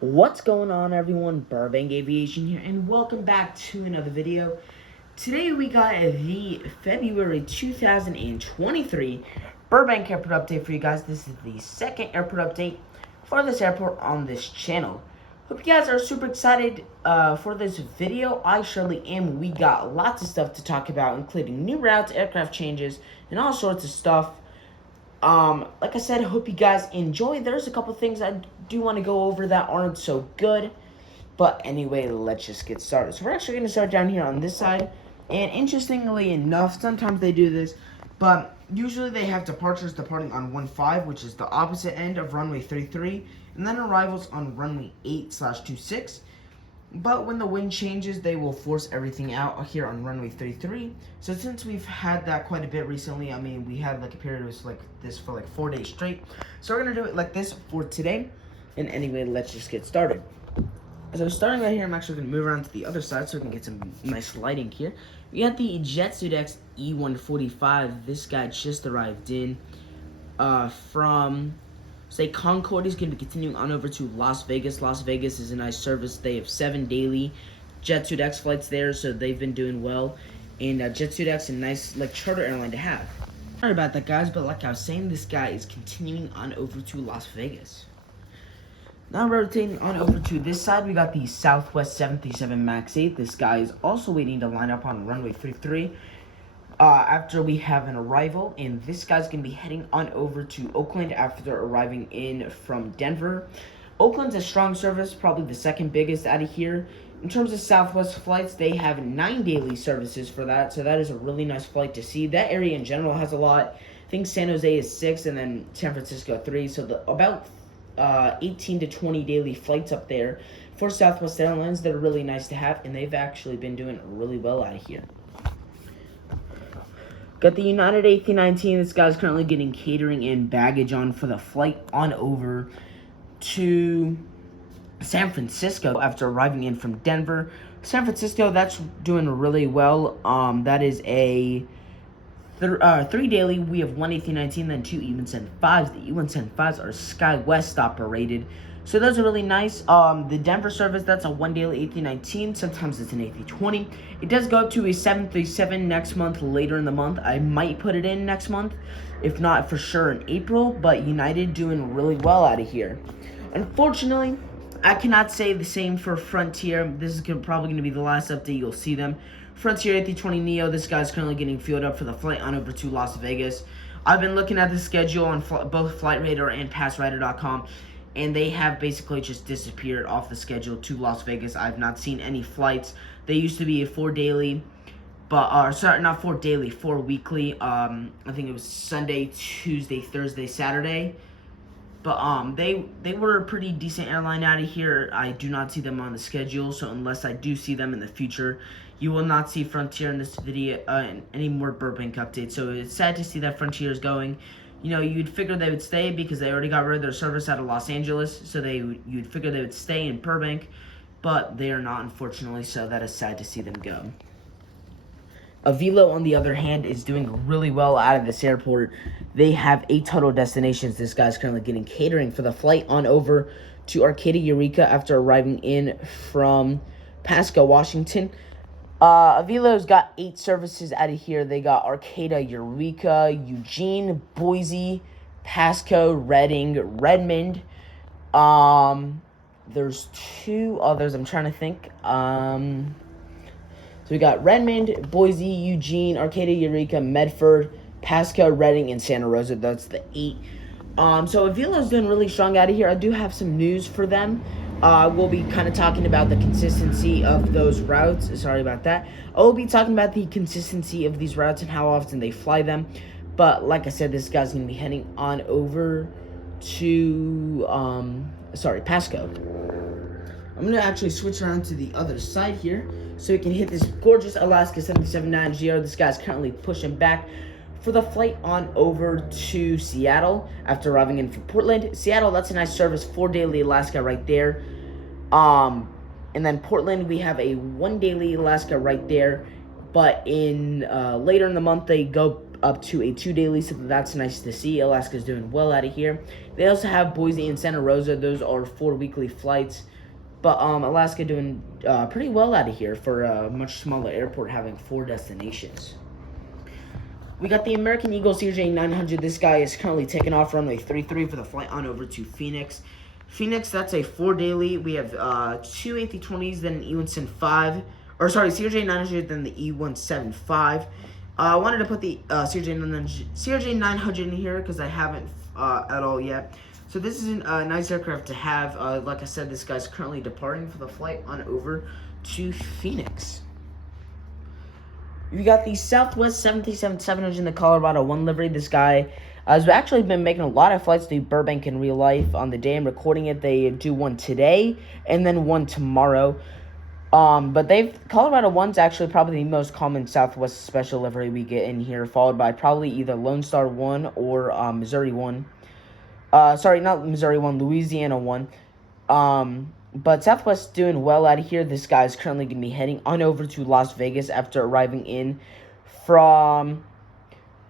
What's going on, everyone? Burbank Aviation here, and welcome back to another video. Today we got the February 2023 Burbank Airport update for you guys. This is the second airport update for this airport on this channel. Hope you guys are super excited for this video. I surely am. We got lots of stuff to talk about, including new routes, aircraft changes, and all sorts of stuff. Like I said, I hope you guys enjoy. There's a couple things I do want to go over that aren't so good. But anyway, let's just get started. So we're actually going to start down here on this side. And interestingly enough, sometimes they do this, but usually they have departures departing on 15, which is the opposite end of runway 33, and then arrivals on runway 8/26. But when the wind changes, they will force everything out here on runway 33. So since we've had that quite a bit recently, I mean, we had like a period of like this for like 4 days straight. So we're going to do it like this for today. And anyway, let's just get started. So starting right here, I'm actually going to move around to the other side so we can get some nice lighting here. We got the JetSudeX E145. This guy just arrived in from... Say Concord is going to be continuing on over to Las Vegas. Las Vegas is a nice service. They have 7 daily JetSudeX flights there, so they've been doing well. And JetSudeX is a nice like charter airline to have. Sorry about that, guys, but like I was saying, this guy is continuing on over to Las Vegas. Now rotating on over to this side, we got the Southwest 737 MAX 8. This guy is also waiting to line up on runway 33. After we have an arrival, and this guy's going to be heading on over to Oakland after arriving in from Denver. Oakland's a strong service, probably the second biggest out of here. In terms of Southwest flights, they have 9 daily services for that, so that is a really nice flight to see. That area in general has a lot. I think San Jose is 6, and then San Francisco 3, so about 18 to 20 daily flights up there for Southwest Airlines that are really nice to have, and they've actually been doing really well out of here. Got the United A319. This guy's currently getting catering and baggage on for the flight on over to San Francisco after arriving in from Denver. San Francisco, that's doing really well. That is a 3 daily. We have 1 A319, then 2 E175s. The E175s are SkyWest operated. So those are really nice. The Denver service, that's a 1 daily A319. Sometimes it's an A320. It does go up to a 737 next month, later in the month. I might put it in next month, if not for sure in April. But United doing really well out of here. Unfortunately, I cannot say the same for Frontier. This is probably going to be the last update you'll see them. Frontier A320neo, this guy's currently getting fueled up for the flight on over to Las Vegas. I've been looking at the schedule on both FlightRadar and PassRider.com. And they have basically just disappeared off the schedule to Las Vegas. I've not seen any flights. They used to be a 4 daily, but sorry, not 4 daily, 4 weekly. I think it was Sunday, Tuesday, Thursday, Saturday. But they were a pretty decent airline out of here. I do not see them on the schedule, so unless I do see them in the future, you will not see Frontier in this video any more Burbank updates. So it's sad to see that Frontier is going. You know, you'd figure they would stay because they already got rid of their service out of Los Angeles, so you'd figure they would stay in Burbank, but they are not, unfortunately, so that is sad to see them go. Avelo, on the other hand, is doing really well out of this airport. They have 8 total destinations. This guy's currently getting catering for the flight on over to Arcata, Eureka after arriving in from Pasco, Washington. Avelo's got 8 services out of here. They got Arcata, Eureka, Eugene, Boise, Pasco, Redding, Redmond. There's 2 others I'm trying to think. So we got Redmond, Boise, Eugene, Arcata, Eureka, Medford, Pasco, Redding, and Santa Rosa. That's the 8. So Avelo's doing really strong out of here. I do have some news for them. We'll be kind of talking about the consistency of those routes. Sorry about that. I will be talking about the consistency of these routes and how often they fly them. But like I said, this guy's going to be heading on over to, Pasco. I'm going to actually switch around to the other side here so we can hit this gorgeous Alaska 779GR. This guy's currently pushing back for the flight on over to Seattle after arriving in from Portland. Seattle, that's a nice service, 4 daily Alaska right there. And then Portland, we have a 1 daily Alaska right there. But in later in the month, they go up to a 2 daily, so that's nice to see. Alaska's doing well out of here. They also have Boise and Santa Rosa. Those are 4 weekly flights. But Alaska doing pretty well out of here for a much smaller airport, having 4 destinations. We got the American Eagle CRJ900. This guy is currently taking off runway 33 for the flight on over to Phoenix. Phoenix, that's a 4 daily. We have 2 A320s, then an E175. Or sorry, CRJ900, then the E175. I wanted to put the CRJ900 in here because I haven't at all yet. So this is a nice aircraft to have. Like I said, this guy's currently departing for the flight on over to Phoenix. We got the Southwest 737-700 in the Colorado 1 livery. This guy has actually been making a lot of flights to Burbank in real life. On the day I'm recording it, they do one today and then one tomorrow. But Colorado 1's actually probably the most common Southwest special livery we get in here, followed by probably either Lone Star 1 or Missouri 1. Sorry, not Missouri 1, Louisiana 1. But Southwest doing well out of here. This guy is currently going to be heading on over to Las Vegas after arriving in from...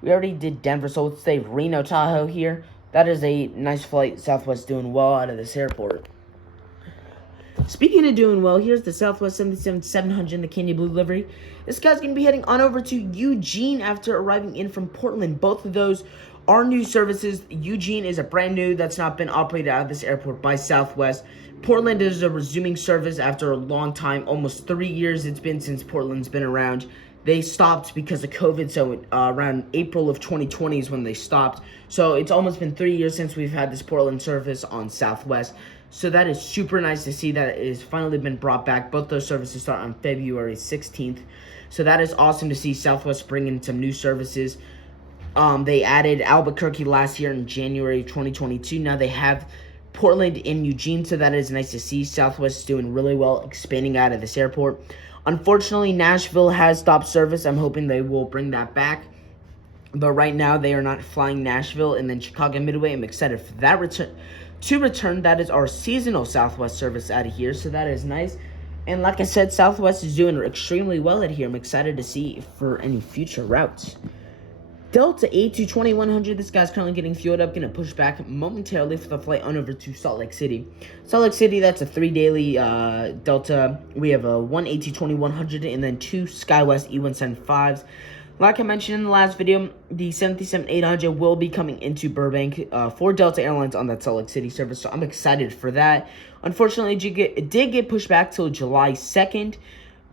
We already did Denver, so let's say Reno, Tahoe here. That is a nice flight. Southwest doing well out of this airport. Speaking of doing well, here's the Southwest 737-700 in the Canyon Blue livery. This guy's going to be heading on over to Eugene after arriving in from Portland. Both of those are new services. Eugene is a brand new that's not been operated out of this airport by Southwest. Portland is a resuming service after a long time, almost 3 years it's been since Portland's been around. They stopped because of COVID, so around April of 2020 is when they stopped. So it's almost been 3 years since we've had this Portland service on Southwest. So that is super nice to see that it has finally been brought back. Both those services start on February 16th. So that is awesome to see Southwest bringing some new services. They added Albuquerque last year in January 2022. Now they have Portland and Eugene, so that is nice to see. Southwest is doing really well expanding out of this airport. Unfortunately, Nashville has stopped service. I'm hoping they will bring that back. But right now, they are not flying Nashville. And then Chicago Midway, I'm excited for that return. That is our seasonal Southwest service out of here, so that is nice. And like I said, Southwest is doing extremely well out here. I'm excited to see for any future routes. Delta A220-100, this guy's currently getting fueled up, going to push back momentarily for the flight on over to Salt Lake City. Salt Lake City, that's a 3 daily Delta. We have a 1 A220-100 and then 2 SkyWest E175s. Like I mentioned in the last video, the 737-800 will be coming into Burbank for Delta Airlines on that Salt Lake City service, so I'm excited for that. Unfortunately, it did get pushed back till July 2nd.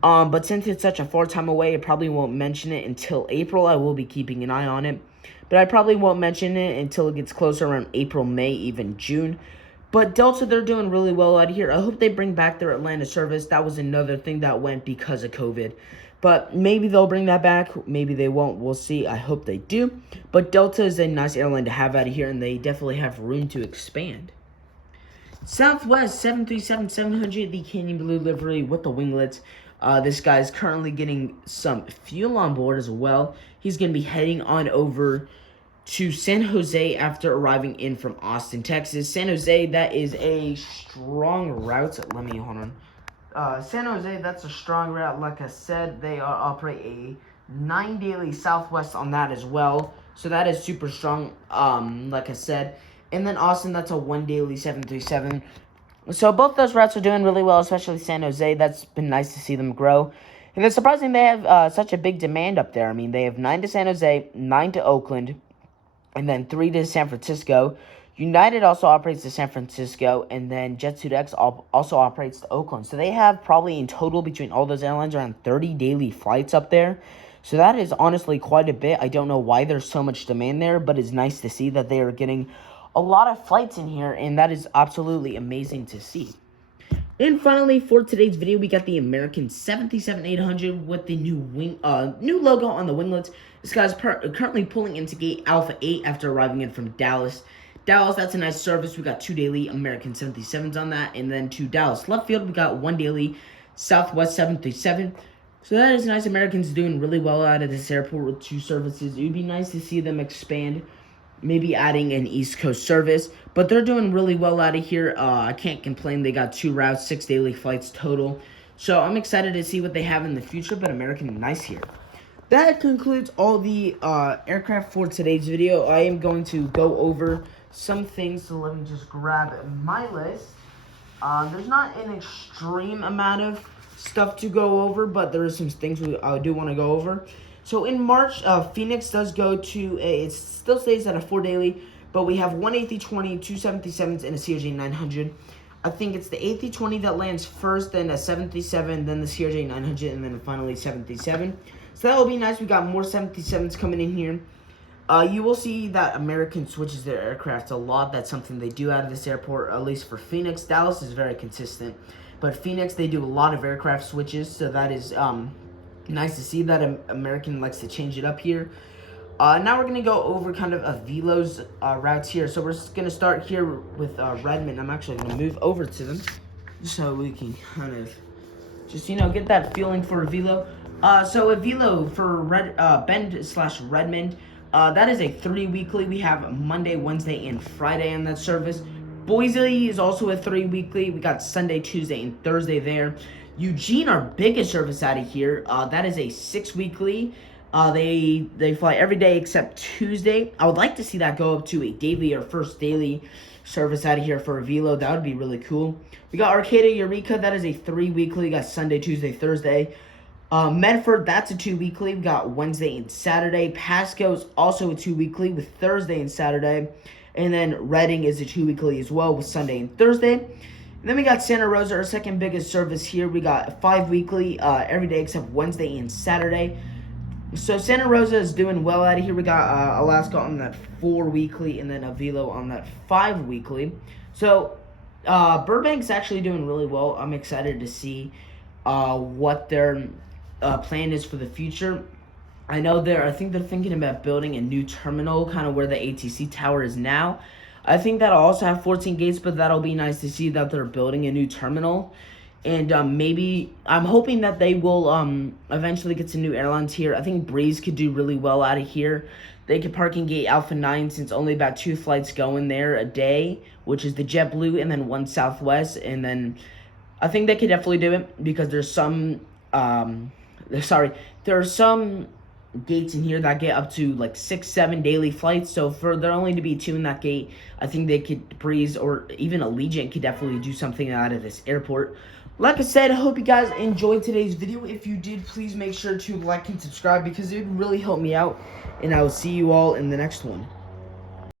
But since it's such a far time away, I probably won't mention it until April. I will be keeping an eye on it. But I probably won't mention it until it gets closer around April, May, even June. But Delta, they're doing really well out here. I hope they bring back their Atlanta service. That was another thing that went because of COVID. But maybe they'll bring that back. Maybe they won't. We'll see. I hope they do. But Delta is a nice airline to have out of here, and they definitely have room to expand. Southwest 737-700, the Canyon Blue livery with the winglets. This guy is currently getting some fuel on board as well. He's going to be heading on over to San Jose after arriving in from Austin, Texas. San Jose, that is a strong route. Hold on. San Jose, that's a strong route. Like I said, they operate a 9 daily Southwest on that as well. So that is super strong, like I said. And then Austin, that's a 1 daily 737. So both those routes are doing really well, especially San Jose. That's been nice to see them grow. And it's surprising they have such a big demand up there. I mean, they have 9 to San Jose, 9 to Oakland, and then 3 to San Francisco. United also operates to San Francisco, and then Jet2X also operates to Oakland. So they have probably in total between all those airlines around 30 daily flights up there. So that is honestly quite a bit. I don't know why there's so much demand there, but it's nice to see that they are getting a lot of flights in here, and that is absolutely amazing to see. And finally, for today's video, we got the American 737-800 with the new logo on the winglets. This guy's currently pulling into gate Alpha 8 after arriving in from Dallas. Dallas, that's a nice service. We got 2 daily American 737s on that, and then to Dallas left field, we got 1 daily Southwest 737. So that is nice. Americans doing really well out of this airport with 2 services. It would be nice to see them expand, maybe adding an East Coast service, but they're doing really well out of here. I can't complain. They got 2 routes, 6 daily flights total. So I'm excited to see what they have in the future, but American nice here. That concludes all the aircraft for today's video. I am going to go over some things, so let me just grab my list. There's not an extreme amount of stuff to go over, but there are some things I do want to go over. So in March, Phoenix does go to it still stays at a 4 daily, but we have one A320, two 737s, and a CRJ 900. I think it's the A320 that lands first, then a 737, then the CRJ 900, and then finally 737. So that will be nice. We got more 737s coming in here. You will see that American switches their aircraft a lot. That's something they do out of this airport, at least for Phoenix. Dallas is very consistent. But Phoenix, they do a lot of aircraft switches, so that is nice to see that American likes to change it up here. Now we're going to go over kind of Avelo's routes here. So we're just going to start here with Redmond. I'm actually going to move over to them so we can kind of just, get that feeling for Avelo. So Avelo for Bend/Redmond, that is a 3 weekly. We have Monday, Wednesday, and Friday on that service. Boise is also a 3 weekly. We got Sunday, Tuesday, and Thursday there. Eugene, our biggest service out of here, that is a 6 weekly. They fly every day except Tuesday. I would like to see that go up to a daily or first daily service out of here for Avelo. That would be really cool. We got Arcata Eureka. That is a 3 weekly. We got Sunday, Tuesday, Thursday. Medford, that's a 2 weekly. We got Wednesday and Saturday. Pasco's also a 2 weekly with Thursday and Saturday. And then Reading is a 2 weekly as well with Sunday and Thursday. And then we got Santa Rosa, our second biggest service here. We got 5 weekly every day except Wednesday and Saturday. So Santa Rosa is doing well out of here. We got Alaska on that 4 weekly and then Avelo on that 5 weekly. So Burbank's actually doing really well. I'm excited to see what their plan is for the future. I think they're thinking about building a new terminal, kind of where the ATC tower is now. I think that'll also have 14 gates, but that'll be nice to see that they're building a new terminal. And maybe I'm hoping that they will eventually get some new airlines here. I think Breeze could do really well out of here. They could park in gate Alpha 9 since only about 2 flights go in there a day, which is the JetBlue and then one Southwest. And then I think they could definitely do it because there are some gates in here that get up to like 6-7 daily flights. So for there only to be 2 in that gate, I think they could Breeze or even Allegiant could definitely do something out of this airport. Like I said, I hope you guys enjoyed today's video. If you did, please make sure to like and subscribe because it would really help me out. And I will see you all in the next one.